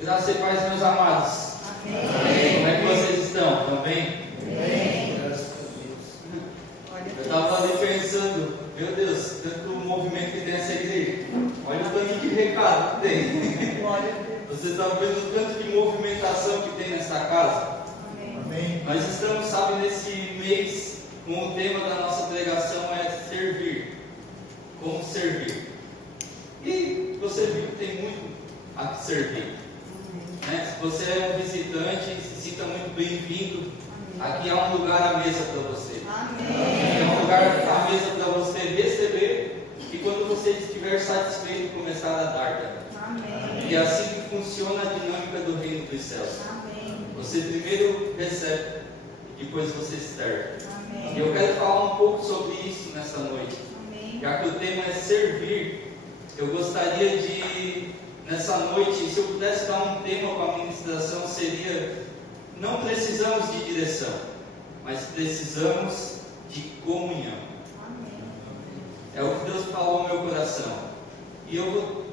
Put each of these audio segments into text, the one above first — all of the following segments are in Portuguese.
Graça e paz, meus amados. Amém. Como é que vocês estão? Estão bem? Amém. Eu estava ali pensando, meu Deus, tanto movimento que tem essa igreja. Olha o tanto de recado que tem. Glória a Deus. Você está vendo o tanto de movimentação que tem nessa casa? Amém. Nós estamos, sabe, nesse mês, com o tema da nossa pregação é servir. Como servir. E você viu que tem muito a que servir. Né? Se você é um visitante, se sinta muito bem-vindo. Aqui há um lugar à mesa para você. Amém. É um lugar à mesa para você receber e quando você estiver satisfeito, começar a dar também. Amém. E é assim que funciona a dinâmica do reino dos céus. Amém. Você primeiro recebe e depois você serve. Amém. E eu quero falar um pouco sobre isso nessa noite. Amém. Já que o tema é servir, eu gostaria de, nessa noite, se eu pudesse dar um tema para a ministração, seria: não precisamos de direção, mas precisamos de comunhão. Amém. É o que Deus falou no meu coração. E eu vou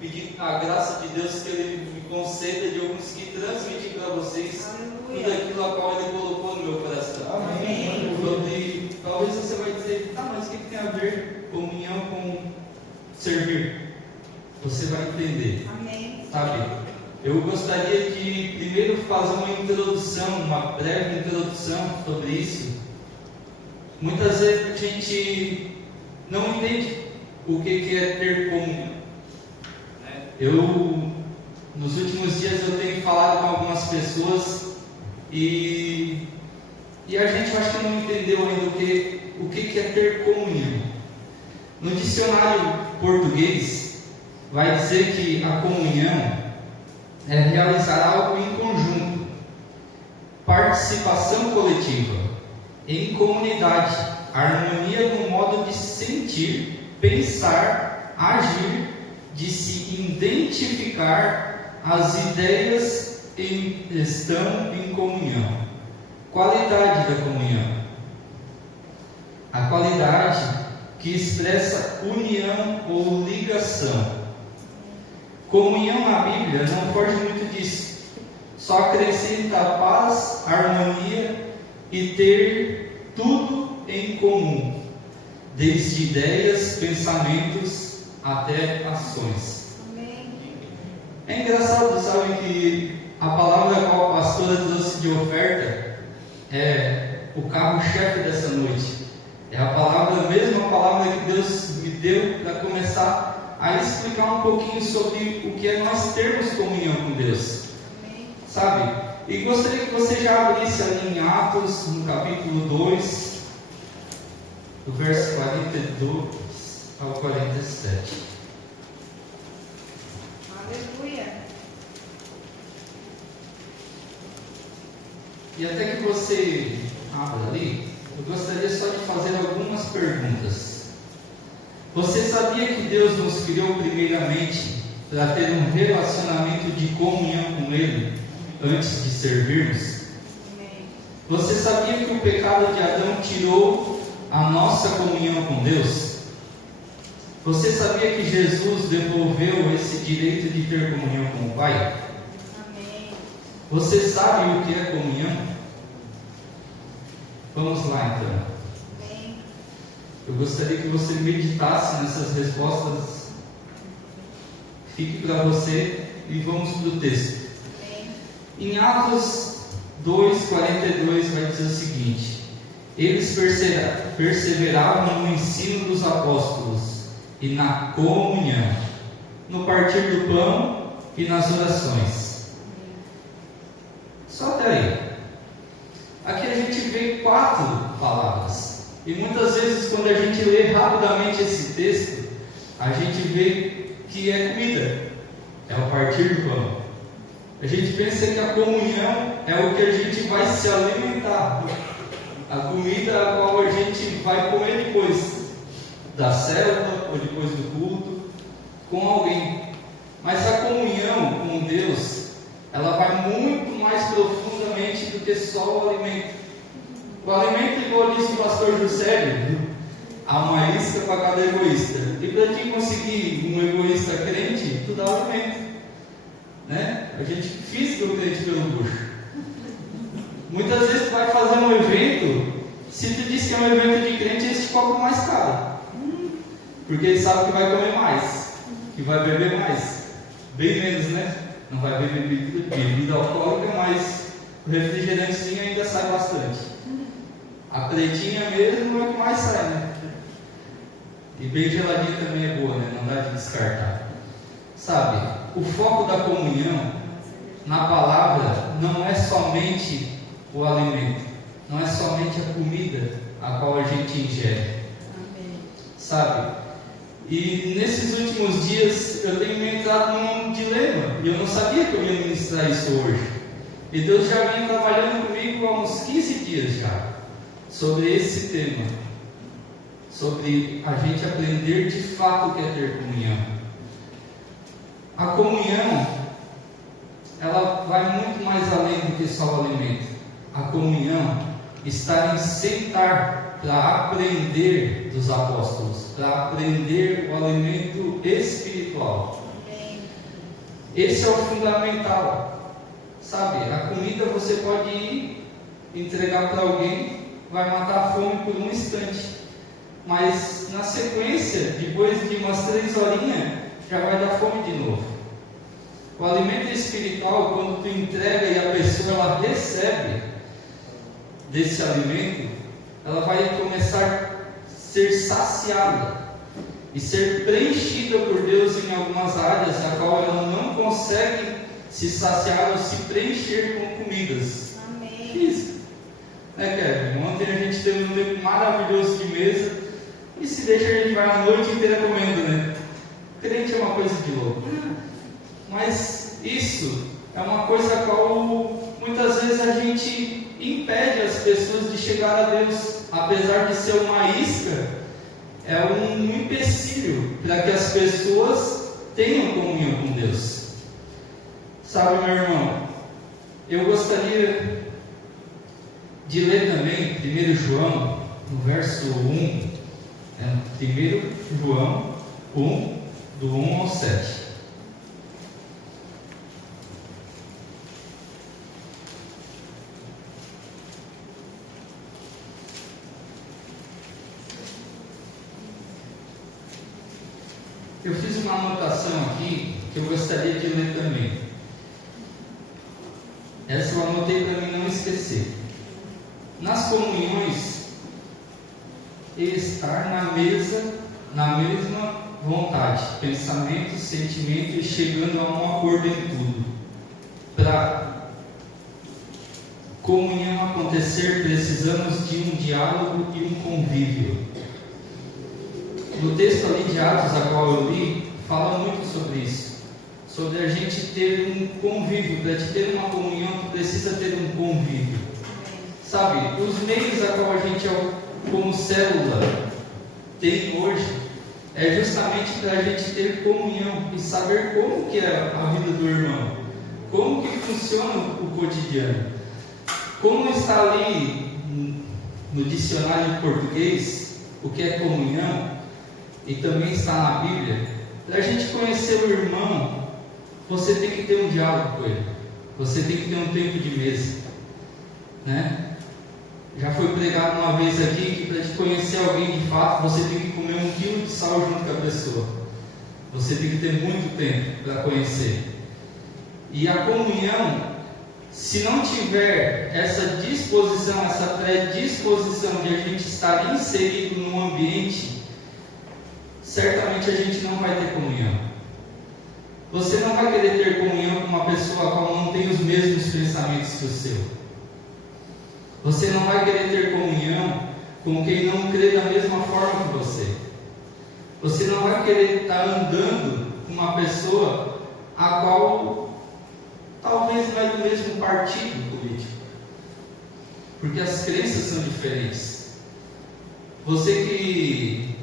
pedir a graça de Deus que Ele me conceda de eu conseguir transmitir para vocês tudo aquilo a qual Ele colocou no meu coração. Amém. Sobre, talvez você vai dizer: mas o que tem a ver comunhão com servir? Você vai entender. Amém. Sabe? Eu gostaria de primeiro fazer uma introdução, uma breve introdução sobre isso. Muitas vezes a gente não entende o que é ter comunhão. Nos últimos dias eu tenho falado com algumas pessoas e a gente acho que não entendeu ainda o que é ter comunhão. No dicionário português vai dizer que a comunhão é realizar algo em conjunto, participação coletiva, em comunidade, harmonia no modo de sentir, pensar, agir, de se identificar, as ideias estão em comunhão. Qualidade da comunhão. A qualidade que expressa união ou ligação. Comunhão na Bíblia não foge muito disso. Só acrescenta paz, harmonia e ter tudo em comum, desde ideias, pensamentos até ações. Amém. É engraçado, sabe, que a palavra que a pastora trouxe de oferta é o carro-chefe dessa noite. É a mesma palavra que Deus me deu para começar a explicar um pouquinho sobre o que é nós termos comunhão com Deus. Amém. Sabe? E gostaria que você já abrisse ali em Atos, no capítulo 2, do verso 42 ao 47. Aleluia. E até que você abra ali, eu gostaria só de fazer algumas perguntas. Você sabia que Deus nos criou primeiramente para ter um relacionamento de comunhão com Ele antes de servirmos? Amém. Você sabia que o pecado de Adão tirou a nossa comunhão com Deus? Você sabia que Jesus devolveu esse direito de ter comunhão com o Pai? Amém. Você sabe o que é comunhão? Vamos lá então. Amém. Eu gostaria que você meditasse nessas respostas. Fique para você e vamos para o texto. Amém. Em Atos 2:42 vai dizer o seguinte: eles perseveravam no ensino dos apóstolos e na comunhão, no partir do pão e nas orações. Só até aí. Aqui a gente vê 4 palavras. E muitas vezes, quando a gente lê rapidamente esse texto, a gente vê que é comida, é o partir do pão. A gente pensa que a comunhão é o que a gente vai se alimentar, a comida a qual a gente vai comer depois da célula ou depois do culto com alguém. Mas a comunhão com Deus, ela vai muito mais profundamente do que só o alimento. O alimento, igual disse o pastor José, há uma isca para cada egoísta. E para te conseguir um egoísta crente, tu dá alimento. né? A gente fisga o crente pelo bucho. Muitas vezes tu vai fazer um evento, se tu diz que é um evento de crente, eles te cobram mais caro. Porque eles sabem que vai comer mais, que vai beber mais. Bem menos, né? Não vai beber bebida alcoólica, mas o refrigerantezinho ainda sai bastante. A pretinha mesmo é o que mais sai, né? E bem geladinha também é boa, né? Não dá de descartar. Sabe, o foco da comunhão na palavra não é somente o alimento, não é somente a comida a qual a gente ingere. Amém. Sabe? E nesses últimos dias eu tenho me entrado num dilema, e eu não sabia que eu ia ministrar isso hoje. E Deus já vem trabalhando comigo há uns 15 dias já, sobre esse tema, sobre a gente aprender de fato o que é ter comunhão. A comunhão, ela vai muito mais além do que só o alimento. A comunhão está em sentar para aprender dos apóstolos, para aprender o alimento espiritual. Amém. Esse é o fundamental. Sabe, a comida você pode ir entregar para alguém, vai matar a fome por um instante, mas na sequência, depois de umas 3 horinhas, já vai dar fome de novo. O alimento espiritual, quando tu entrega e a pessoa ela recebe desse alimento, ela vai começar a ser saciada e ser preenchida por Deus em algumas áreas a qual ela não consegue se saciar ou se preencher com comidas Amém. físicas. Né, Kevin? Ontem a gente teve um tempo maravilhoso de mesa e se deixa a gente vai a noite inteira comendo, né? Crente é uma coisa de louco. Mas isso é uma coisa a qual muitas vezes a gente impede as pessoas de chegar a Deus, apesar de ser uma isca, é um empecilho para que as pessoas tenham comunhão com Deus. Sabe, meu irmão, eu gostaria de ler também 1 João, no verso 1, 1 João 1, do 1 ao 7. Eu fiz uma anotação aqui que eu gostaria de ler também. Essa eu anotei para mim não esquecer. Nas comunhões, estar na mesma vontade, pensamento, sentimento e chegando a um acordo em tudo. Para comunhão acontecer, precisamos de um diálogo e um convívio. No texto ali de Atos, a qual eu li, fala muito sobre isso. Sobre a gente ter um convívio. Para te ter uma comunhão, tu precisa ter um convívio. Sabe, os meios a qual a gente, como célula, tem hoje, é justamente para a gente ter comunhão e saber como que é a vida do irmão. Como que funciona o cotidiano. Como está ali no dicionário de português, o que é comunhão, e também está na Bíblia, para a gente conhecer o irmão, você tem que ter um diálogo com ele, você tem que ter um tempo de mesa, né? Já foi pregado uma vez aqui que para te conhecer alguém de fato, você tem que comer 1 quilo de sal junto com a pessoa, você tem que ter muito tempo para conhecer. E a comunhão, se não tiver essa disposição, essa predisposição de a gente estar inserido num ambiente, certamente a gente não vai ter comunhão. Você não vai querer ter comunhão com uma pessoa a qual não tem os mesmos pensamentos que o seu. Você não vai querer ter comunhão com quem não crê da mesma forma que você. Você não vai querer estar andando com uma pessoa a qual talvez não é do mesmo partido político, porque as crenças são diferentes. Você que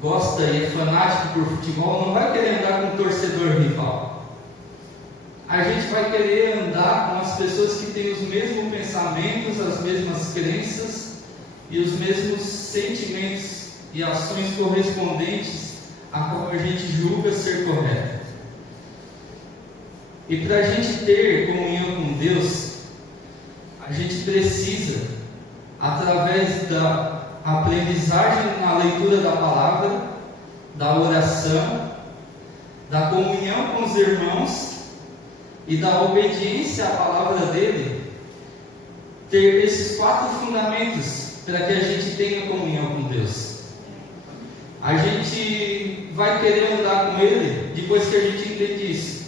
gosta e é fanático por futebol, não vai querer andar com um torcedor rival. A gente vai querer andar com as pessoas que têm os mesmos pensamentos, as mesmas crenças e os mesmos sentimentos e ações correspondentes a qual a gente julga ser correto. E para a gente ter comunhão com Deus, a gente precisa, através da aprendizagem na leitura da palavra, da oração, da comunhão com os irmãos e da obediência à palavra dele, ter esses 4 fundamentos para que a gente tenha comunhão com Deus. A gente vai querer andar com Ele depois que a gente entende isso.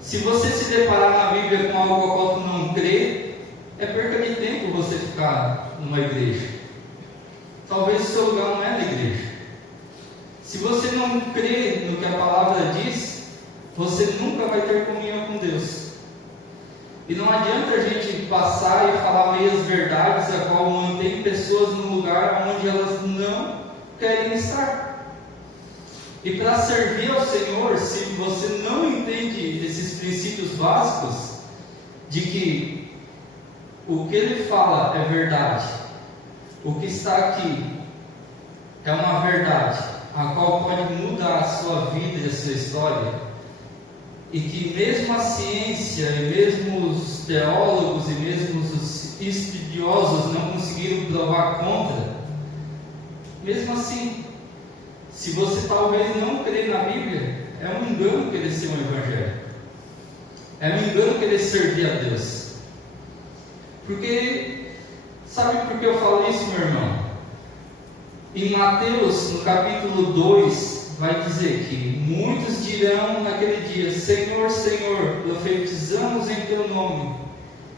Se você se deparar na Bíblia com algo a qual tu não crê, é perca de tempo você ficar numa igreja. Talvez o seu lugar não é na igreja. Se você não crê no que a palavra diz, você nunca vai ter comunhão com Deus. E não adianta a gente passar e falar meias verdades, a qual mantém pessoas num lugar onde elas não querem estar. E para servir ao Senhor, se você não entende esses princípios básicos, de que o que Ele fala é verdade, o que está aqui é uma verdade, a qual pode mudar a sua vida e a sua história, e que mesmo a ciência, e mesmo os teólogos, e mesmo os estudiosos não conseguiram provar contra, mesmo assim, se você talvez não crê na Bíblia, é um engano querer ser um evangelho, é um engano querer servir a Deus. Porque, sabe por que eu falo isso, meu irmão? Em Mateus, no capítulo 2, vai dizer que muitos dirão naquele dia: Senhor, Senhor, profetizamos em Teu nome,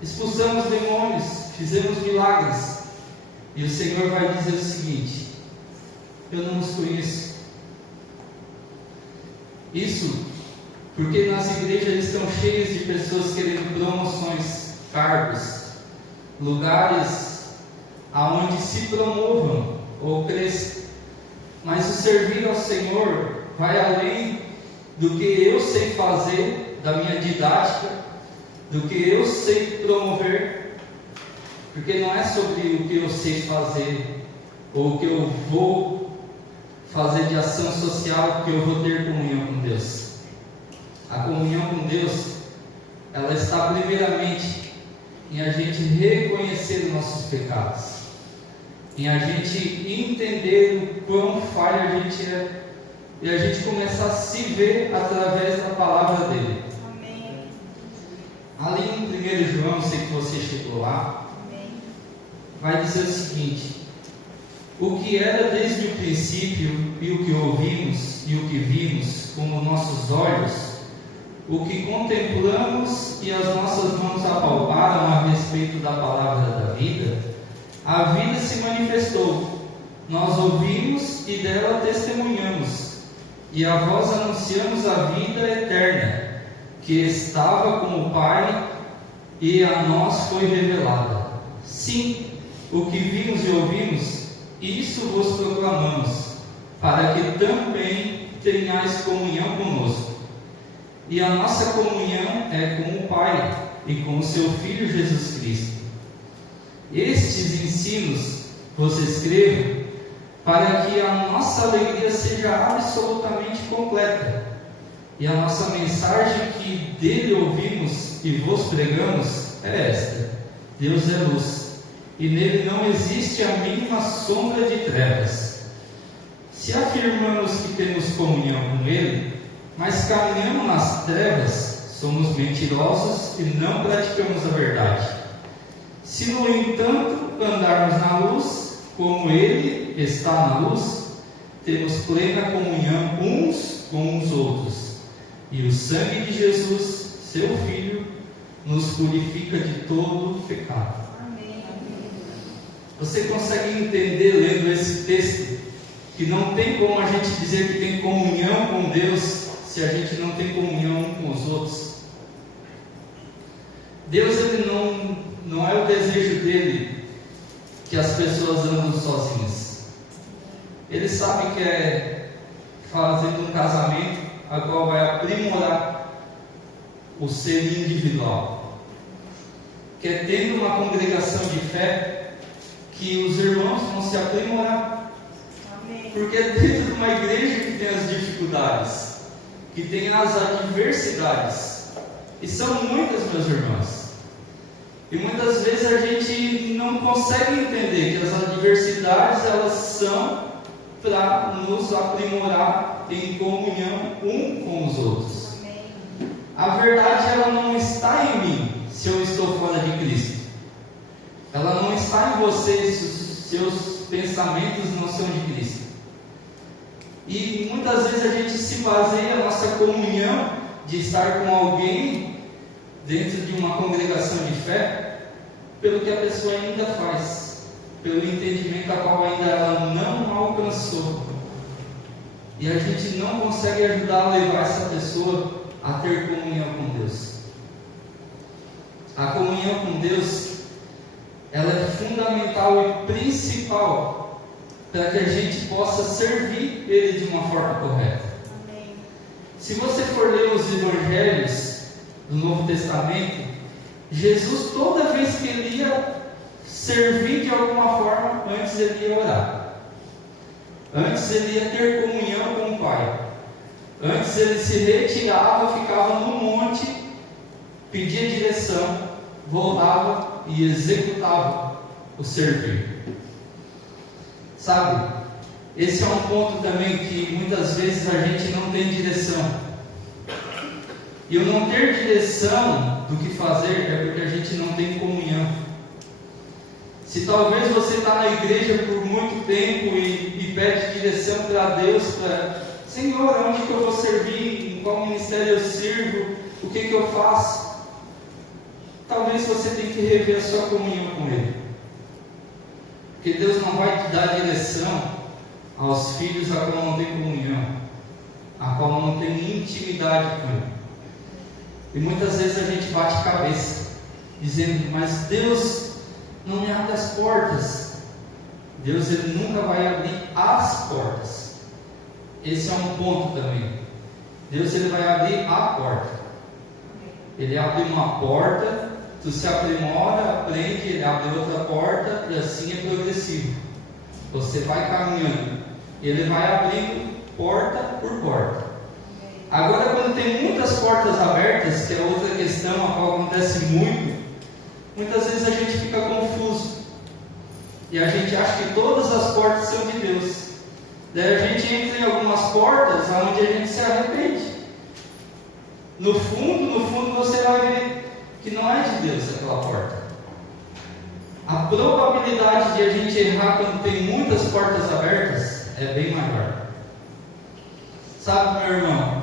expulsamos demônios, fizemos milagres. E o Senhor vai dizer o seguinte: eu não os conheço. Isso porque nas igrejas estão cheias de pessoas querendo promoções, cargos, lugares aonde se promovam ou cresçam. Mas o servir ao Senhor vai além do que eu sei fazer, da minha didática, do que eu sei promover, porque não é sobre o que eu sei fazer ou o que eu vou fazer de ação social que eu vou ter comunhão com Deus. A comunhão com Deus, ela está primeiramente em a gente reconhecer os nossos pecados, em a gente entender o quão falho a gente é, e a gente começar a se ver através da palavra dele. Amém. Ali em 1 João, sei que você chegou lá, Amém. vai dizer o seguinte: o que era desde o princípio, e o que ouvimos e o que vimos com os nossos olhos, o que contemplamos e as nossas mãos apalparam a respeito da palavra da vida, a vida se manifestou. Nós ouvimos e dela testemunhamos, e a vós anunciamos a vida eterna, que estava com o Pai e a nós foi revelada. Sim, o que vimos e ouvimos, isso vos proclamamos, para que também tenhais comunhão conosco. E a nossa comunhão é com o Pai e com o seu Filho Jesus Cristo. Estes ensinos vos escrevo para que a nossa alegria seja absolutamente completa. E a nossa mensagem que dele ouvimos e vos pregamos é esta: Deus é luz, e nele não existe a mínima sombra de trevas. Se afirmamos que temos comunhão com ele, mas caminhamos nas trevas, somos mentirosos e não praticamos a verdade. Se, no entanto, andarmos na luz, como ele está na luz, temos plena comunhão uns com os outros. E o sangue de Jesus, seu Filho, nos purifica de todo pecado. Amém. Você consegue entender, lendo esse texto, que não tem como a gente dizer que tem comunhão com Deus se a gente não tem comunhão um com os outros? Deus, ele não é o desejo dele que as pessoas andam sozinhas. Ele sabe que é fazendo um casamento a qual vai aprimorar o ser individual, que é tendo uma congregação de fé que os irmãos vão se aprimorar. Amém. Porque é dentro de uma igreja que tem as dificuldades, que tem as adversidades, E são muitas, meus irmãos. E muitas vezes a gente não consegue entender que as adversidades elas são para nos aprimorar em comunhão um com os outros. Amém. A verdade ela não está em mim se eu estou fora de Cristo. Ela não está em você se os seus pensamentos não são de Cristo. E muitas vezes a gente se baseia a nossa comunhão de estar com alguém dentro de uma congregação de fé pelo que a pessoa ainda faz, pelo entendimento a qual ainda ela não alcançou. E a gente não consegue ajudar a levar essa pessoa a ter comunhão com Deus. A comunhão com Deus ela é fundamental e principal para que a gente possa servir Ele de uma forma correta. Amém. Se você for ler os evangelhos do Novo Testamento, Jesus, toda vez que ele ia servir de alguma forma, antes ele ia orar. Antes ele ia ter comunhão com o Pai. Antes ele se retirava, ficava no monte, pedia direção, voltava e executava o servir. Sabe, esse é um ponto também que muitas vezes a gente não tem direção. E o não ter direção do que fazer é porque a gente não tem comunhão. Se talvez você está na igreja por muito tempo e pede direção para Deus, Senhor, onde que eu vou servir? Em qual ministério eu sirvo? O que eu faço? Talvez você tenha que rever a sua comunhão com Ele. Porque Deus não vai te dar direção aos filhos a qual não tem comunhão, a qual não tem intimidade com Ele. E muitas vezes a gente bate cabeça, dizendo, mas Deus não me abre as portas. Deus ele nunca vai abrir as portas. Esse é um ponto também. Deus ele vai abrir a porta. Ele abre uma porta, tu se aprimora, aprende, ele abre outra porta e assim é progressivo. Você vai caminhando, ele vai abrindo porta por porta. Agora, quando tem muitas portas abertas, que é outra questão a qual acontece muito, muitas vezes a gente fica confuso e a gente acha que todas as portas são de Deus. Daí a gente entra em algumas portas onde a gente se arrepende. No fundo você vai ver que não é de Deus aquela porta. A probabilidade de a gente errar quando tem muitas portas abertas é bem maior. Sabe, meu irmão,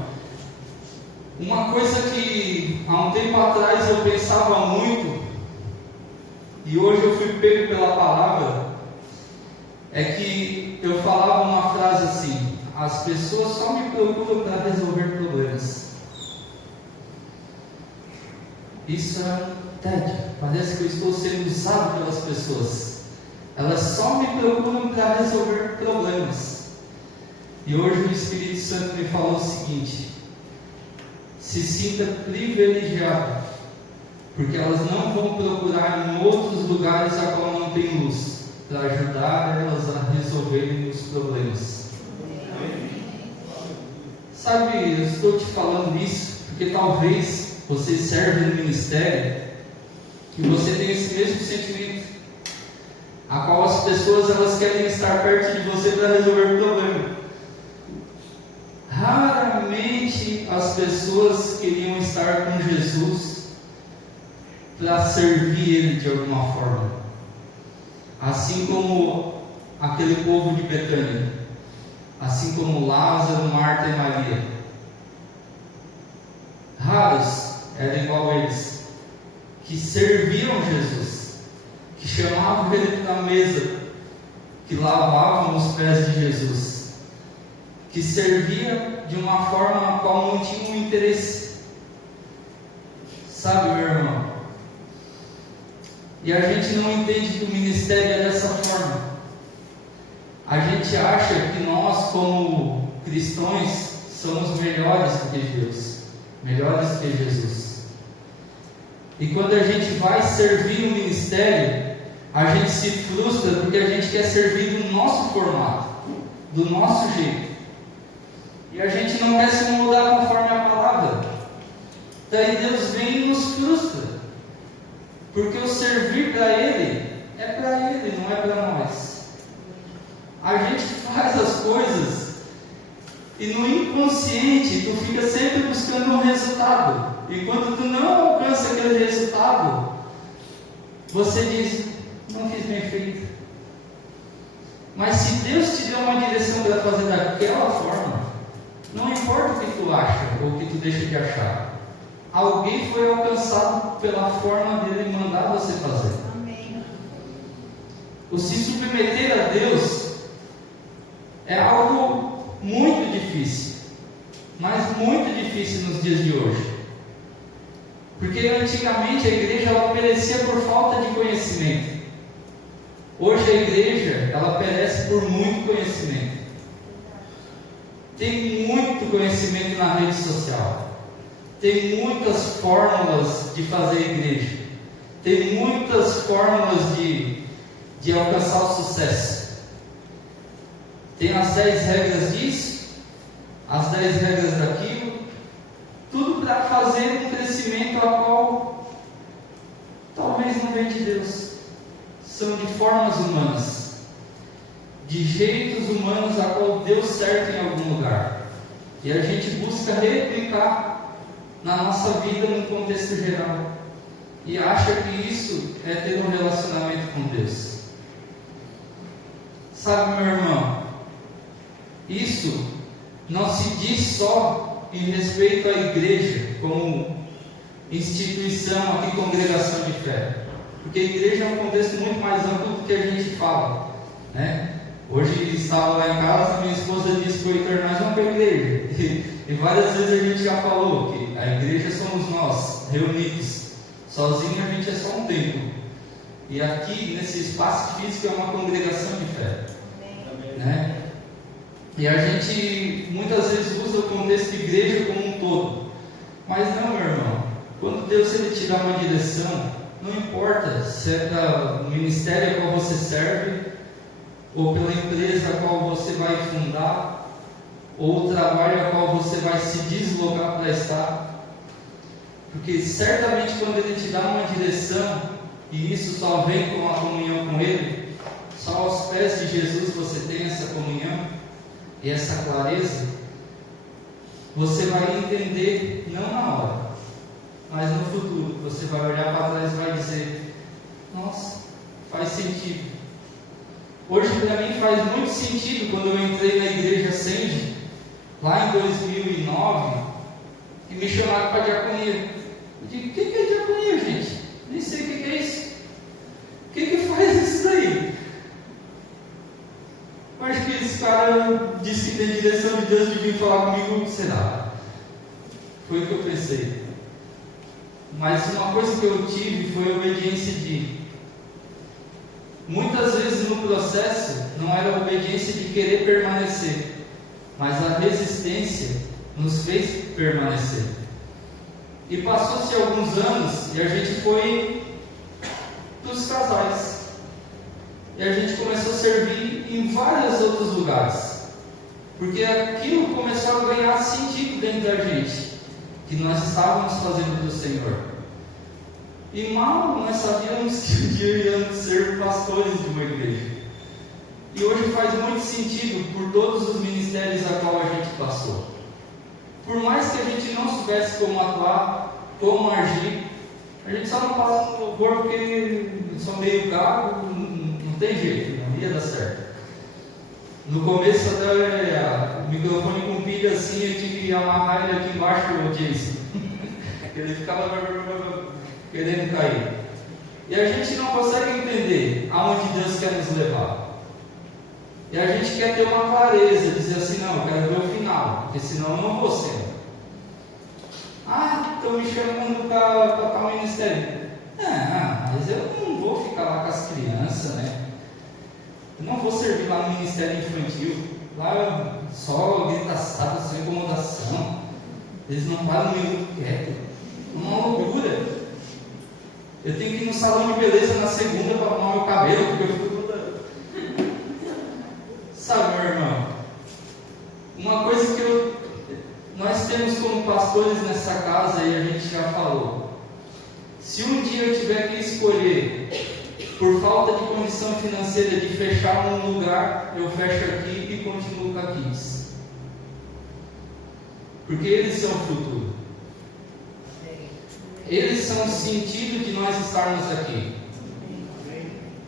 uma coisa que há um tempo atrás eu pensava muito e hoje eu fui pego pela palavra, é que eu falava uma frase assim: as pessoas só me procuram para resolver problemas. Isso é um tédio, parece que eu estou sendo usado pelas pessoas. Elas só me procuram para resolver problemas. E hoje o Espírito Santo me falou o seguinte: se sinta privilegiado, porque elas não vão procurar em outros lugares a qual não tem luz, para ajudar elas a resolverem os problemas. Sabe, eu estou te falando isso porque talvez você serve no ministério e você tem esse mesmo sentimento, a qual as pessoas elas querem estar perto de você para resolver o problema. Raramente as pessoas queriam estar com Jesus para servir Ele de alguma forma, assim como aquele povo de Betânia, assim como Lázaro, Marta e Maria. Raros eram igual eles, que serviam Jesus, que chamavam Ele para a mesa, que lavavam os pés de Jesus, que servia de uma forma a qual não tinha um interesse. Sabe, meu irmão? E a gente não entende que o ministério é dessa forma. A gente acha que nós, como cristãos, somos melhores do que Deus, melhores do que Jesus. E quando a gente vai servir no ministério, a gente se frustra porque a gente quer servir do nosso formato, do nosso jeito. E a gente não quer se mudar conforme a palavra. Daí Deus vem e nos frustra, porque o servir para Ele é para Ele, não é para nós. A gente faz as coisas e no inconsciente tu fica sempre buscando um resultado, e quando tu não alcança aquele resultado, você diz: não fiz bem feito. Mas se Deus te deu uma direção para fazer daquela forma, não importa o que tu acha ou o que tu deixa de achar, alguém foi alcançado pela forma dele mandar você fazer. Amém. O se submeter a Deus é algo muito difícil, mas muito difícil nos dias de hoje. Porque antigamente a igreja ela perecia por falta de conhecimento. Hoje a igreja ela perece por muito conhecimento. Tem muito conhecimento na rede social. Tem muitas fórmulas de fazer igreja. Tem muitas fórmulas de alcançar o sucesso. Tem as 10 regras disso, as 10 regras daquilo, tudo para fazer um crescimento a qual talvez não vem de Deus. São de formas humanas, de jeitos humanos a qual deu certo em algum lugar, e a gente busca replicar na nossa vida no contexto geral, e acha que isso é ter um relacionamento com Deus. Sabe, meu irmão, isso não se diz só em respeito à igreja como instituição, aqui congregação de fé, porque a igreja é um contexto muito mais amplo do que a gente fala, né? Hoje estava lá em casa, minha esposa disse para o Heitor: nós vamos para a igreja, e várias vezes a gente já falou que a igreja somos nós, reunidos. Sozinho a gente é só um templo, e aqui nesse espaço físico é uma congregação de fé. Amém. Né? E a gente muitas vezes usa o contexto de igreja como um todo, mas não, meu irmão. Quando Deus ele te dá uma direção, não importa se é para o ministério a qual você serve, ou pela empresa a qual você vai fundar, ou o trabalho a qual você vai se deslocar para estar, porque certamente quando Ele te dá uma direção, e isso só vem com a comunhão com Ele, só aos pés de Jesus você tem essa comunhão e essa clareza, você vai entender, não na hora, mas no futuro. Você vai olhar para trás e vai dizer: nossa, faz sentido. Hoje para mim faz muito sentido quando eu entrei na igreja Sende, lá em 2009, e me chamaram para diaconia. Eu digo: o que é diaconia, gente? Nem sei o que é isso. O que faz isso daí? Eu acho que esse cara disse que tem direção de Deus de vir falar comigo, será? Foi o que eu pensei. Mas uma coisa que eu tive foi a obediência de... Muitas vezes no processo não era a obediência de querer permanecer, mas a resistência nos fez permanecer. E passou-se alguns anos e a gente foi para os casais. E a gente começou a servir em vários outros lugares, porque aquilo começou a ganhar sentido dentro da gente, que nós estávamos fazendo do Senhor. E mal nós sabíamos que um dia iríamos ser pastores de uma igreja. E hoje faz muito sentido por todos os ministérios a qual a gente passou. Por mais que a gente não soubesse como atuar, como agir, a gente só não passa no louvor porque sou meio gago, não tem jeito, não ia dar certo. No começo até o microfone com pilha assim, eu tive que amarrar ele aqui embaixo do Jason. Ele ficava querendo cair. E a gente não consegue entender aonde Deus quer nos levar. E a gente quer ter uma clareza, dizer assim: não, eu quero ver o final, porque senão eu não vou ser. Ah, estão me chamando para tocar o ministério. Mas eu não vou ficar lá com as crianças, né? Eu não vou servir lá no ministério infantil. Lá só gritaçada, só incomodação. Eles não param um minuto quieto. Uma loucura. Eu tenho que ir no salão de beleza na segunda para arrumar meu cabelo, porque eu fico toda... Sabe, meu irmão? Uma coisa que nós temos como pastor pastores nessa casa e a gente já falou. Se um dia eu tiver que escolher, por falta de condição financeira, de fechar um lugar, eu fecho aqui e continuo com a Kids. Porque eles são o futuro. Eles são o sentido de nós estarmos aqui.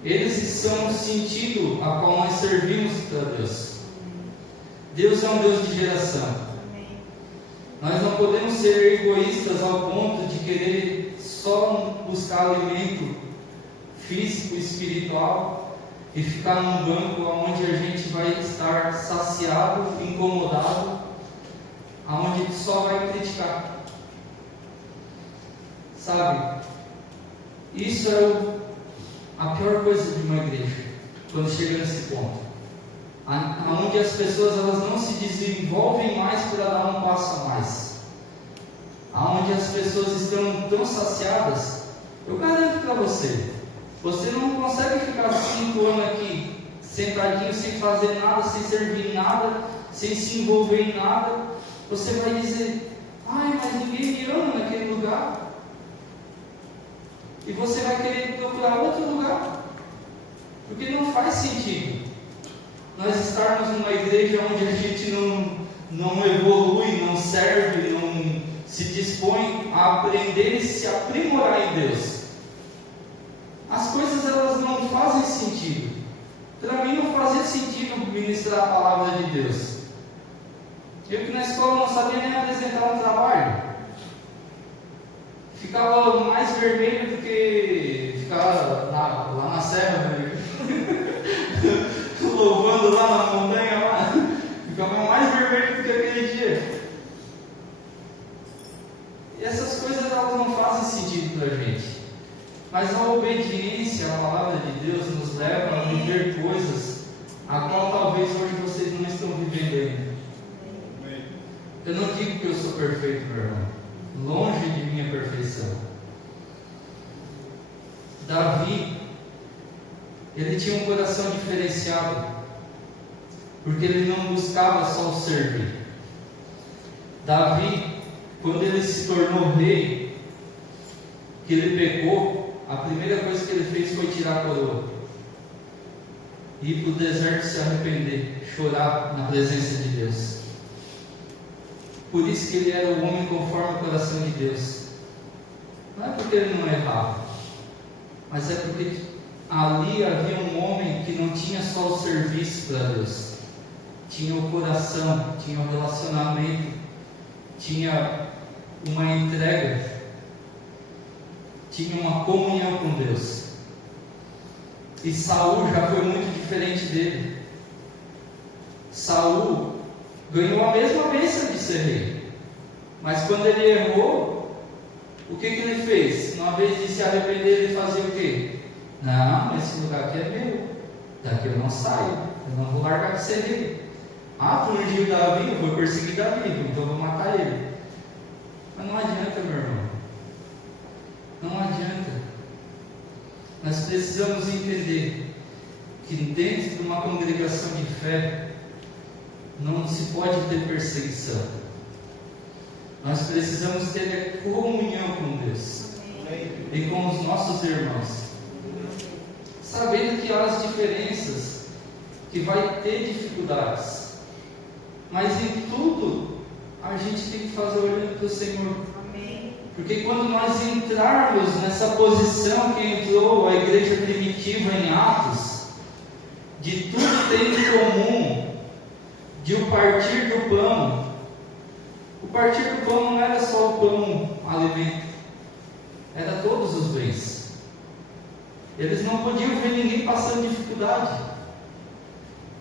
Eles são o sentido a qual nós servimos para Deus. Deus é um Deus de geração. Nós não podemos ser egoístas ao ponto de querer só buscar alimento físico e espiritual e ficar num banco onde a gente vai estar saciado, incomodado, aonde a gente só vai criticar. Sabe? Isso é a pior coisa de uma igreja, quando chega nesse ponto, aonde as pessoas elas não se desenvolvem mais para dar um passo a mais, aonde as pessoas estão tão saciadas. Eu garanto para você, você não consegue ficar 5 anos aqui sentadinho, sem fazer nada, sem servir em nada, sem se envolver em nada. Você vai dizer: ai, mas ninguém me ama naquele lugar. E você vai querer procurar outro lugar, porque não faz sentido nós estarmos numa igreja onde a gente não evolui, não serve, não se dispõe a aprender e se aprimorar em Deus. As coisas elas não fazem sentido. Para mim não fazia sentido ministrar a palavra de Deus. Eu que na escola não sabia nem apresentar um trabalho. Ficava mais vermelho do que ficava lá na serra, né? Louvando lá na montanha lá. Ficava mais vermelho do que aquele dia. E essas coisas elas não fazem sentido para a gente. Mas a obediência à palavra de Deus nos leva a viver coisas a qual talvez hoje vocês não estão vivendo ainda. Eu não digo que eu sou perfeito, meu irmão. Longe de minha perfeição. Davi, ele tinha um coração diferenciado, porque ele não buscava só o servir. Davi, quando ele se tornou rei, que ele pecou, a primeira coisa que ele fez foi tirar a coroa, ir para o deserto se arrepender, chorar na presença de Deus. Por isso que ele era o homem conforme o coração de Deus. Não é porque ele não errava, mas é porque ali havia um homem que não tinha só o serviço para Deus, tinha o coração, tinha o relacionamento, tinha uma entrega, tinha uma comunhão com Deus. E Saul já foi muito diferente dele. Saul ganhou a mesma bênção de ser rei, mas quando ele errou, o que ele fez? Uma vez de se arrepender, ele fazia o quê? Não, esse lugar aqui é meu, daqui eu não saio, eu não vou largar de ser rei. Por um dia Davi, eu vou perseguir Davi, então eu vou matar ele. Mas não adianta, meu irmão, não adianta. Nós precisamos entender que dentro de uma congregação de fé não se pode ter perseguição. Nós precisamos ter comunhão com Deus e com os nossos irmãos, sabendo que há as diferenças, que vai ter dificuldades, mas em tudo a gente tem que fazer olhando para o Senhor. Porque quando nós entrarmos nessa posição que entrou a igreja primitiva em Atos, de tudo ter em comum, de o partir do pão. O partir do pão não era só o pão, alimento, era todos os bens. Eles não podiam ver ninguém passando dificuldade.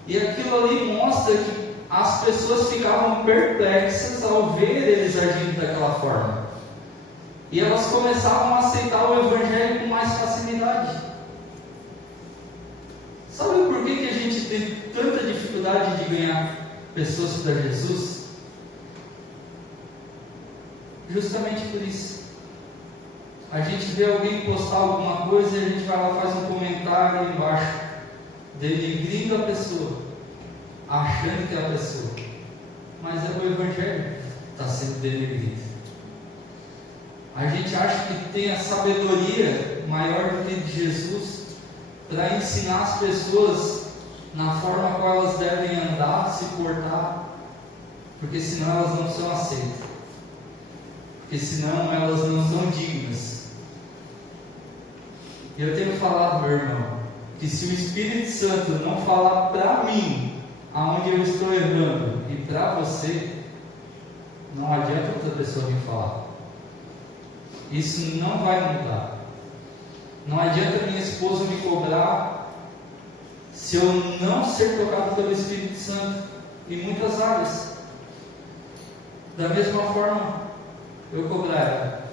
E aquilo ali mostra que as pessoas ficavam perplexas ao ver eles agindo daquela forma. E elas começavam a aceitar o Evangelho com mais facilidade. Sabe por que a gente tem tanta dificuldade de ganhar pessoas para Jesus? Justamente por isso. A gente vê alguém postar alguma coisa e a gente vai lá e faz um comentário embaixo, denigrindo a pessoa, achando que é a pessoa, mas é o Evangelho que está sendo denigrido. A gente acha que tem a sabedoria maior do que de Jesus para ensinar as pessoas na forma qual elas devem andar, se portar, porque senão elas não são aceitas, porque senão elas não são dignas. E eu tenho falado, meu irmão, que se o Espírito Santo não falar para mim aonde eu estou errando e para você, não adianta outra pessoa vir falar. Isso não vai mudar. Não adianta minha esposa me cobrar se eu não ser tocado pelo Espírito Santo em muitas áreas. Da mesma forma, eu cobrar ela.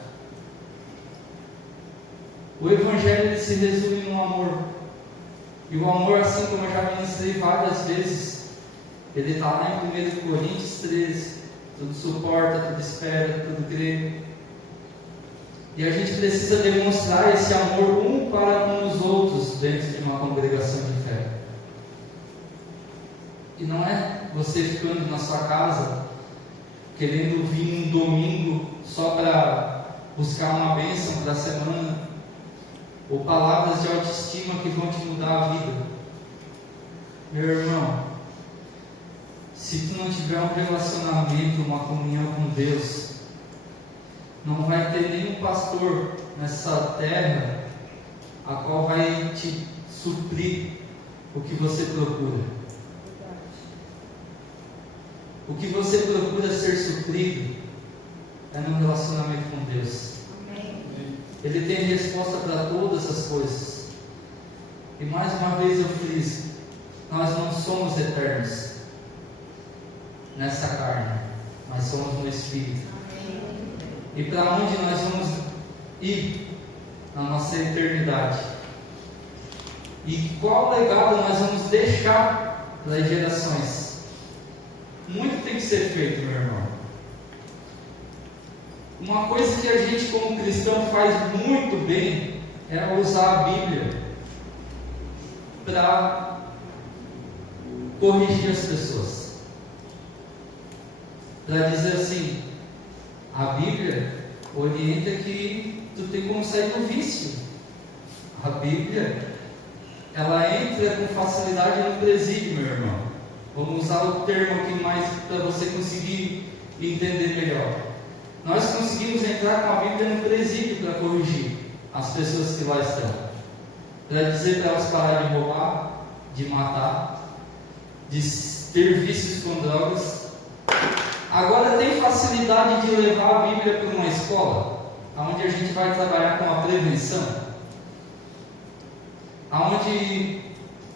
O Evangelho ele se resume no amor. E o amor, assim como eu já ministrei várias vezes, ele está lá em 1 Coríntios 13. Tudo suporta, tudo espera, tudo crê. E a gente precisa demonstrar esse amor um para com os outros dentro de uma congregação de fé. E não é você ficando na sua casa, querendo vir um domingo só para buscar uma bênção para a semana, ou palavras de autoestima que vão te mudar a vida. Meu irmão, se tu não tiver um relacionamento, uma comunhão com Deus, não vai ter nenhum pastor nessa terra a qual vai te suprir o que você procura. O que você procura ser suprido é no relacionamento com Deus. Amém. Ele tem resposta para todas as coisas. E mais uma vez eu friso, nós não somos eternos nessa carne, nós somos no Espírito. E para onde nós vamos ir na nossa eternidade? E qual legado nós vamos deixar para as gerações? Muito tem que ser feito, meu irmão. Uma coisa que a gente como cristão faz muito bem é usar a Bíblia para corrigir as pessoas. Para dizer assim, a Bíblia orienta que tu tem como sair do vício. A Bíblia, ela entra com facilidade no presídio, meu irmão. Vamos usar o termo aqui mais para você conseguir entender melhor. Nós conseguimos entrar com a Bíblia no presídio para corrigir as pessoas que lá estão. Para dizer para elas pararem de roubar, de matar, de ter vícios com drogas. Agora tem facilidade de levar a Bíblia para uma escola, onde a gente vai trabalhar com a prevenção, onde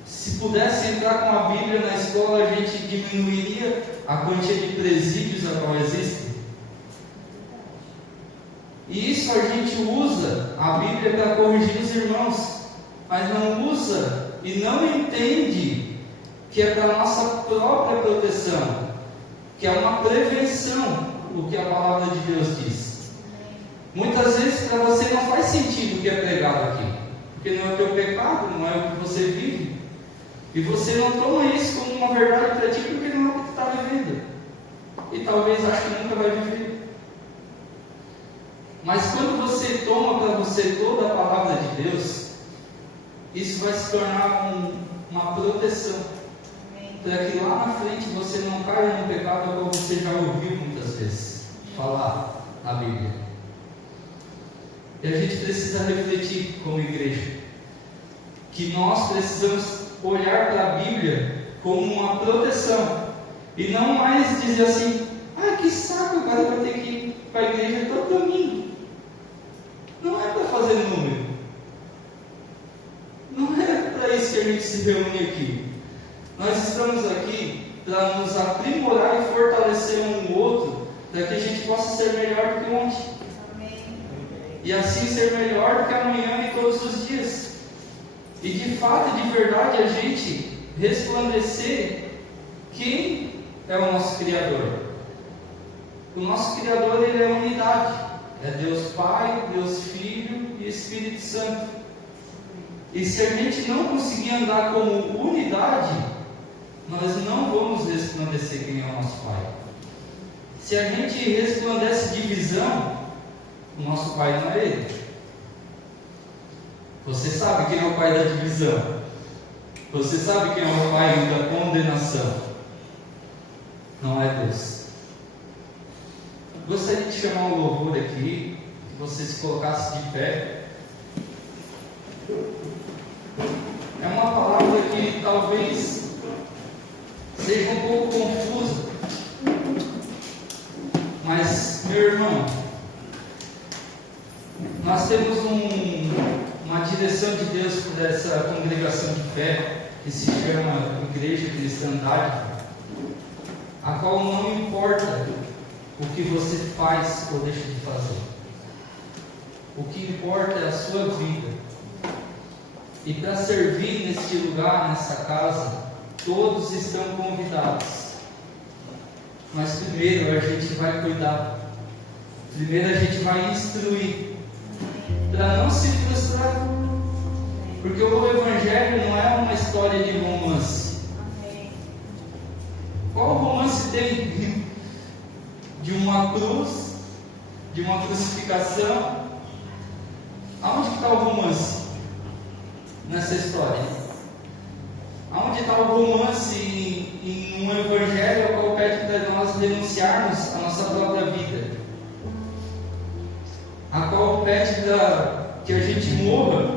se pudesse entrar com a Bíblia na escola, a gente diminuiria a quantia de presídios a qual existem. E isso a gente usa a Bíblia para corrigir os irmãos, mas não usa e não entende que é para a nossa própria proteção, que é uma prevenção, o que a palavra de Deus diz. Muitas vezes para você não faz sentido o que é pregado aqui, porque não é o teu pecado, não é o que você vive, e você não toma isso como uma verdade para ti, porque não é o que tu está vivendo, e talvez ache que nunca vai viver. Mas quando você toma para você toda a palavra de Deus, isso vai se tornar uma proteção, para que lá na frente você não caia no pecado como você já ouviu muitas vezes falar na Bíblia. E a gente precisa refletir como igreja, que nós precisamos olhar para a Bíblia como uma proteção, e não mais dizer assim, que saco, agora eu vou ter que ir para a igreja todo domingo. Não é para fazer número, não é para isso que a gente se reúne aqui. Nós estamos aqui para nos aprimorar e fortalecer um no outro, para que a gente possa ser melhor do que ontem. Amém. E assim ser melhor do que amanhã e todos os dias. E de fato, de verdade, a gente resplandecer quem é o nosso Criador. O nosso Criador, ele é unidade. É Deus Pai, Deus Filho e Espírito Santo. E se a gente não conseguir andar como unidade, nós não vamos resplandecer quem é o nosso Pai. Se a gente resplandece divisão, o nosso pai não é Ele. Você sabe quem é o pai da divisão. Você sabe quem é o pai da condenação. Não é Deus. Gostaria de chamar o louvor aqui, que você se colocasse de pé. É uma palavra que talvez seja um pouco confusa, mas, meu irmão, nós temos uma direção de Deus para essa congregação de fé, que se chama Igreja Cristandade, a qual não importa o que você faz ou deixa de fazer. O que importa é a sua vida. E para servir neste lugar, nessa casa, todos estão convidados. Mas primeiro a gente vai cuidar. Primeiro a gente vai instruir. Para não se frustrar. Porque o Evangelho não é uma história de romance. Qual romance tem de uma cruz, de uma crucificação? Aonde está o romance nessa história? Aonde está o romance em um Evangelho ao qual pede para nós renunciarmos à nossa própria vida? A qual pede que a gente morra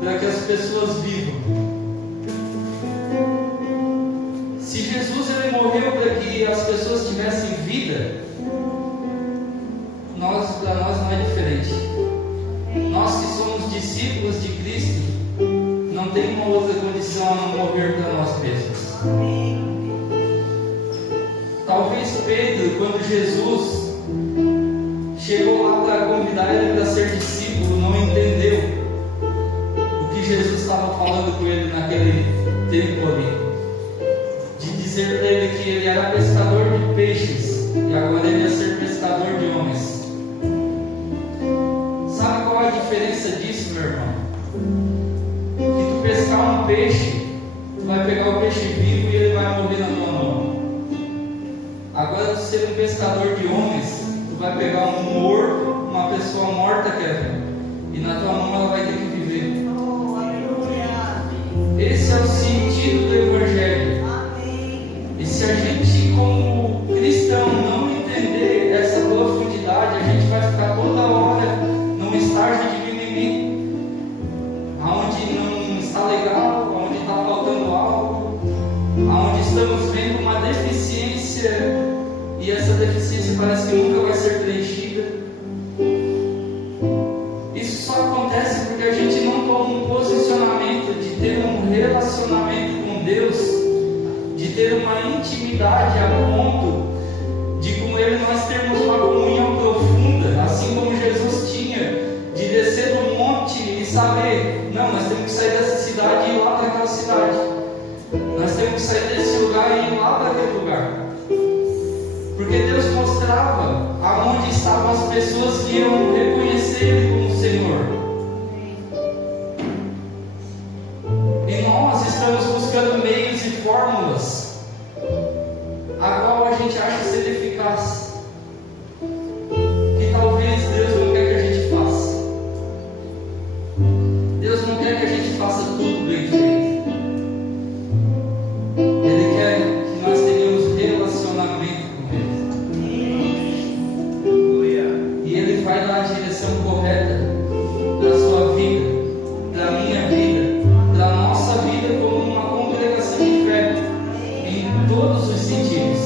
para que as pessoas vivam. Se Jesus ele morreu para que as pessoas tivessem vida, para nós não é diferente. Nós que somos discípulos de Cristo, não tem uma outra condição a não morrer para nós mesmos. Talvez Pedro, quando Jesus chegou lá para convidar ele para ser discípulo, não entendeu o que Jesus estava falando com ele naquele tempo ali. De dizer para ele que ele era pescador de peixes e agora ele ia ser pescador de homens. Sabe qual é a diferença disso, meu irmão? Que tu pescar um peixe, tu vai pegar o peixe vivo e ele vai morrer na tua mão. Agora, tu ser um pescador de homens, tu vai pegar um morto, uma pessoa morta, Kevin, e na tua mão ela vai ter que viver. Esse é o sentido do Evangelho. E se a gente, como cristão, não entender essa profundidade, a gente vai ficar toda hora num estágio de mimimi, onde não está legal, onde está faltando algo, onde estamos vendo uma deficiência e essa deficiência parece que nunca vai ser preenchida. Isso só acontece porque a gente não toma um posicionamento de ter um relacionamento com Deus, de ter uma intimidade a ponto de com Ele nós termos uma comunhão profunda, assim como Jesus tinha, de descer do monte e saber, não, nós temos que sair dessa cidade e ir lá para aquela cidade, nós temos que sair desse lugar e ir lá para aquele lugar, porque Deus mostrava aonde estavam as pessoas que iam reconhecer Ele como Senhor. E nós estamos buscando meios e fórmulas a qual a gente acha ser eficaz, que talvez Deus não quer que a gente faça. Deus não quer que a gente faça tudo bem feito. Ele quer que nós tenhamos relacionamento com Ele. E Ele vai dar a direção correta para a sua vida, para a minha vida, para a nossa vida como uma congregação de fé, em todos os sentidos.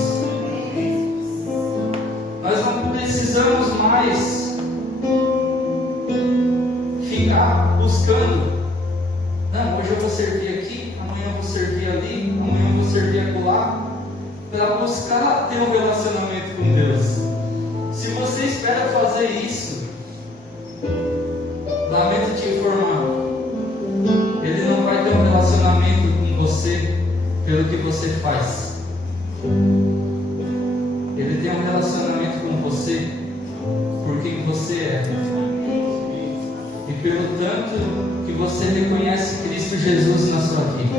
Nós não precisamos mais ficar buscando, não, hoje eu vou servir aqui, amanhã eu vou servir ali, amanhã eu vou servir acolá, para buscar ter um relacionamento com Deus. Se você espera fazer isso, lamento te informar, Ele não vai ter um relacionamento com você pelo que você faz. Ele tem um relacionamento com você por quem você é. E pelo tanto que você reconhece Cristo Jesus na sua vida.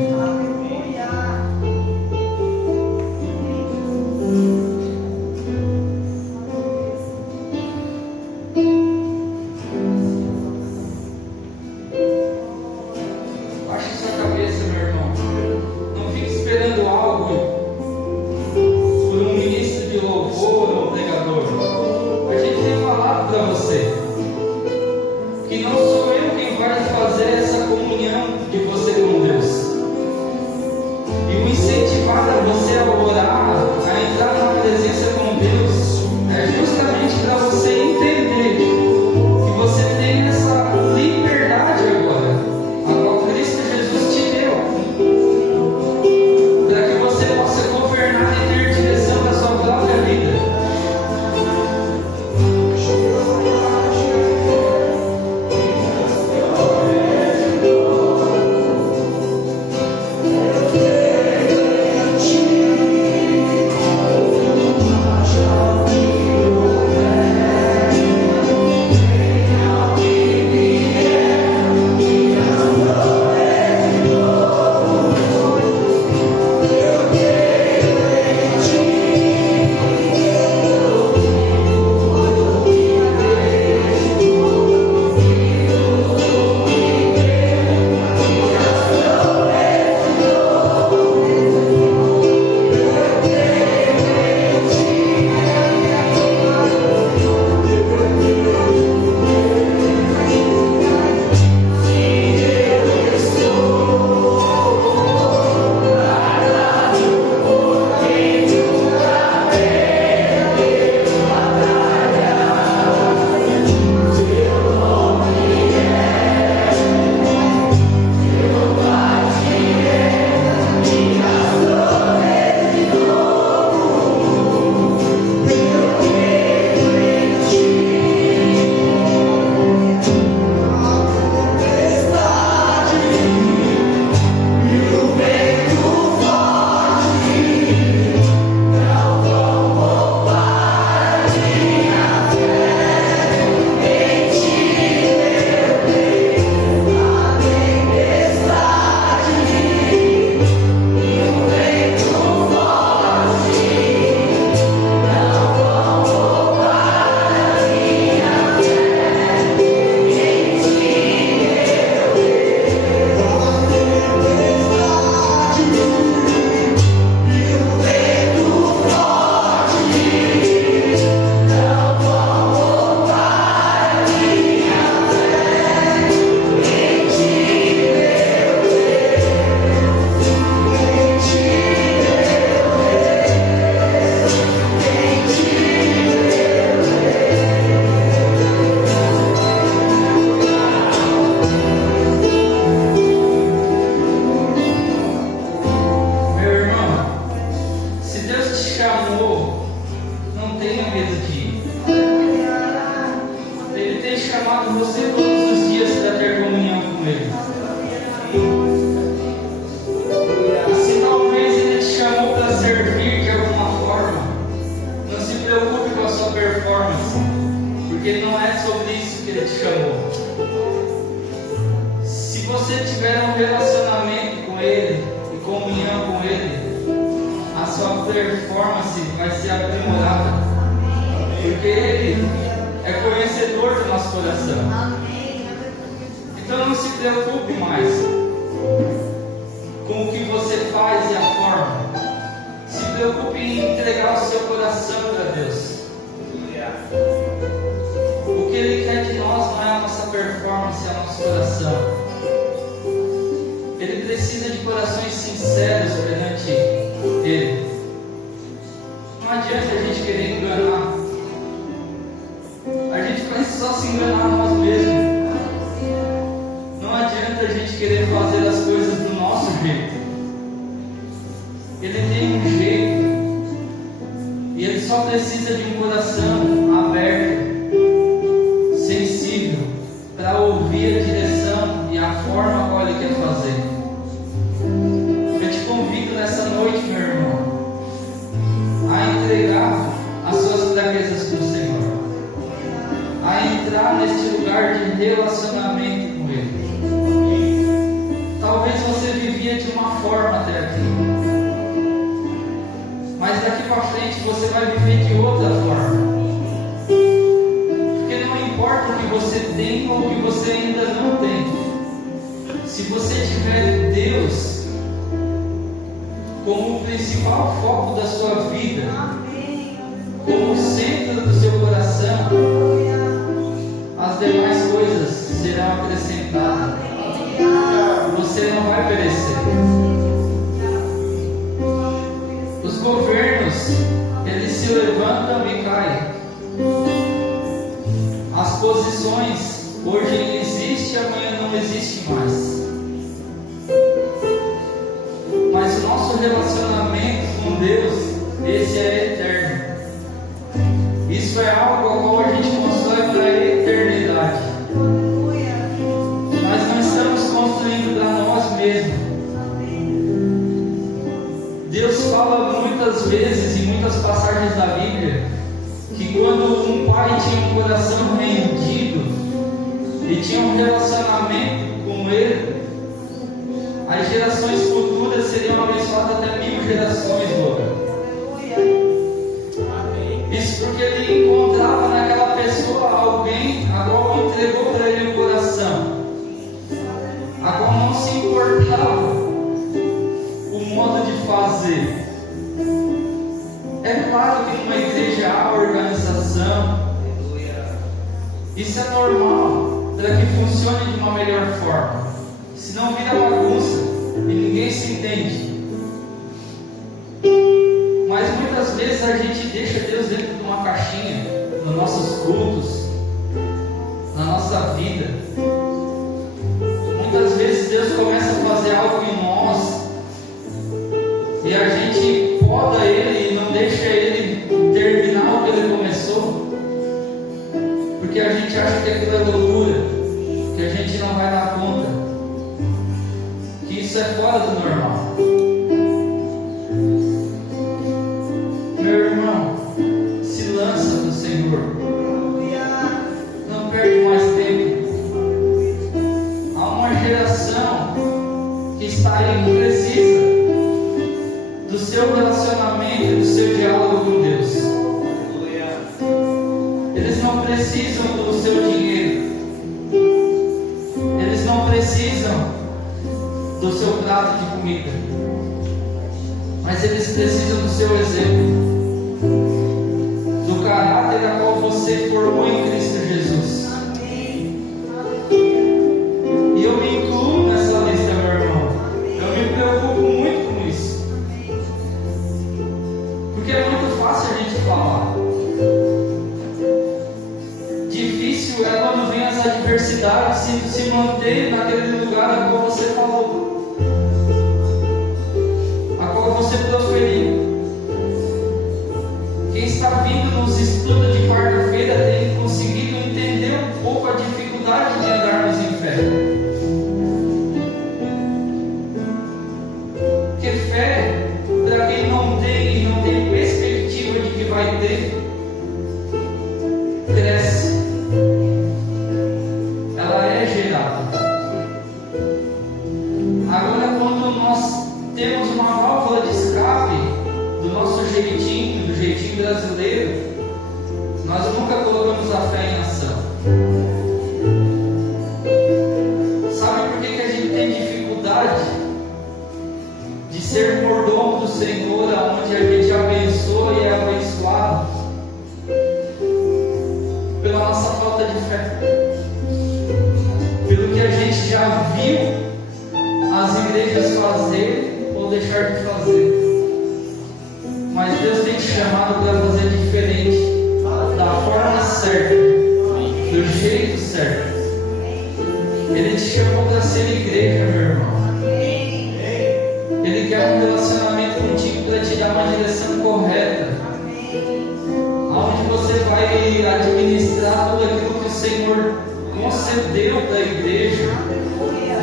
tem chamado você todos os dias para ter comunhão com Ele. Se talvez Ele te chamou para servir de alguma forma, não se preocupe com a sua performance, porque não é sobre isso que Ele te chamou. Se você tiver um relacionamento com Ele e comunhão com Ele, a sua performance vai ser aprimorada, porque Ele é conhecedor do nosso coração. Então não se preocupe mais com o que você faz e a forma. Se preocupe em entregar o seu coração para Deus. O que Ele quer de nós não é a nossa performance, é o nosso coração. Ele precisa de corações sinceros perante Ele. Não adianta a gente querer enganar. A gente vai só se enganar a nós mesmos. Não adianta a gente querer fazer as coisas do nosso jeito. Ele tem um jeito. E Ele só precisa de um coração aberto, sensível, para ouvir a direção e a forma qual Ele quer fazer. Eu te convido nessa noite, meu irmão, a entregar as suas fraquezas para o Senhor, a entrar neste lugar de relacionamento com Ele. Talvez você vivia de uma forma até aqui, mas daqui para frente você vai viver de outra forma. Porque não importa o que você tem ou o que você ainda não tem, se você tiver Deus como o principal foco da sua vida, como o centro do seu coração, as demais coisas serão acrescentadas. Você não vai perecer. Os governos, eles se levantam e caem. As posições, hoje existe, amanhã não existe mais. Mas o nosso relacionamento com Deus, esse é eterno. Isso é algo ao qual a gente constrói para a eternidade. Nós não estamos construindo para nós mesmos. Deus fala muitas vezes, em muitas passagens da Bíblia, que quando um pai tinha um coração rendido e tinha um relacionamento com Ele, as gerações futuras seriam abençoadas até 1000 gerações, Lucas. Isso porque ele encontrava naquela pessoa alguém a qual entregou para ele o coração, a qual não se importava o modo de fazer. É claro que numa igreja há organização, isso é normal, para que funcione de uma melhor forma, senão vira bagunça e ninguém se entende. Mas muitas vezes a gente deixa Deus dentro de uma caixinha, nos nossos cultos, na nossa vida. Muitas vezes Deus começa a fazer algo em nós e a gente poda Ele e não deixa Ele terminar o que Ele começou, porque a gente acha que aquilo é loucura, que a gente não vai dar conta, que isso é fora do normal. Meu irmão, se lança no Senhor. Não perde mais tempo. Há uma geração que está aí que precisa do seu relacionamento e do seu diálogo com Deus. Eles não precisam do seu dinheiro. Eles não precisam do seu prato de comida. Mas eles precisam do seu exemplo, do caráter a qual você formou em Cristo Jesus. E eu me incluo nessa lista, meu irmão. Eu me preocupo muito com isso, porque é muito fácil a gente falar. Difícil é quando vem as adversidades se manter naquele lugar a qual você falou, a qual você proferiu. Quem está vindo nos estudos de quarta-feira tem conseguido entender um pouco gente já viu as igrejas fazer ou deixar de fazer. Mas Deus tem te chamado para fazer diferente, da forma certa, do jeito certo. Ele te chamou para ser igreja, meu irmão. Ele quer um relacionamento contigo para te dar uma direção correta, onde você vai administrar tudo aquilo que o Senhor concedeu para a igreja,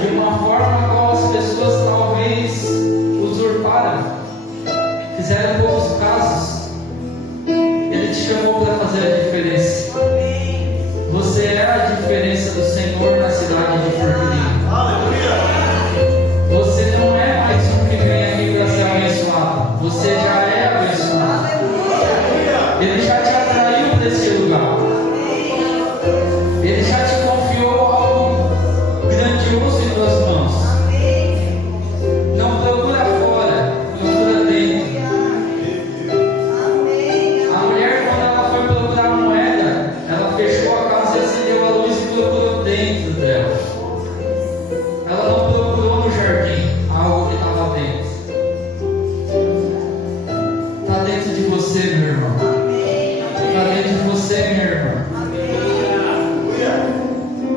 de uma forma a qual as pessoas talvez usurparam, fizeram poucos casos. Ele te chamou para fazer a diferença. Você é a diferença do Senhor na cidade de Forquilinha. Você não é mais um que vem aqui para ser abençoado. Você já é abençoado. Ele já te atraiu para esse lugar. Ele já te confiou algo grandioso em tuas mãos. Não procura fora, procura dentro. A mulher, quando ela foi procurar moeda, ela fechou a casa e acendeu a luz e procurou dentro dela. Ela não procurou no jardim algo que estava dentro. Está dentro de você, meu irmão. Está dentro de você, minha irmã.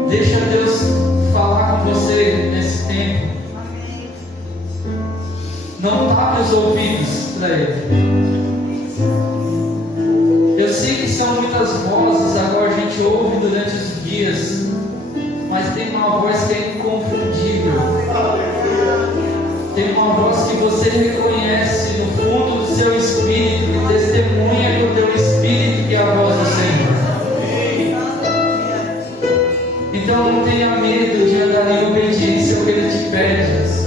Deixa Deus falar com você nesse tempo. Não tape os ouvidos para Ele. Eu sei que são muitas vozes, agora a gente ouve durante os dias, mas tem uma voz que é inconfundível. Tem uma voz que você reconhece no fundo do seu espírito, que testemunha no teu espírito que é a voz do Senhor. Então não tenha medo de andar em obediência ao que Ele te pede.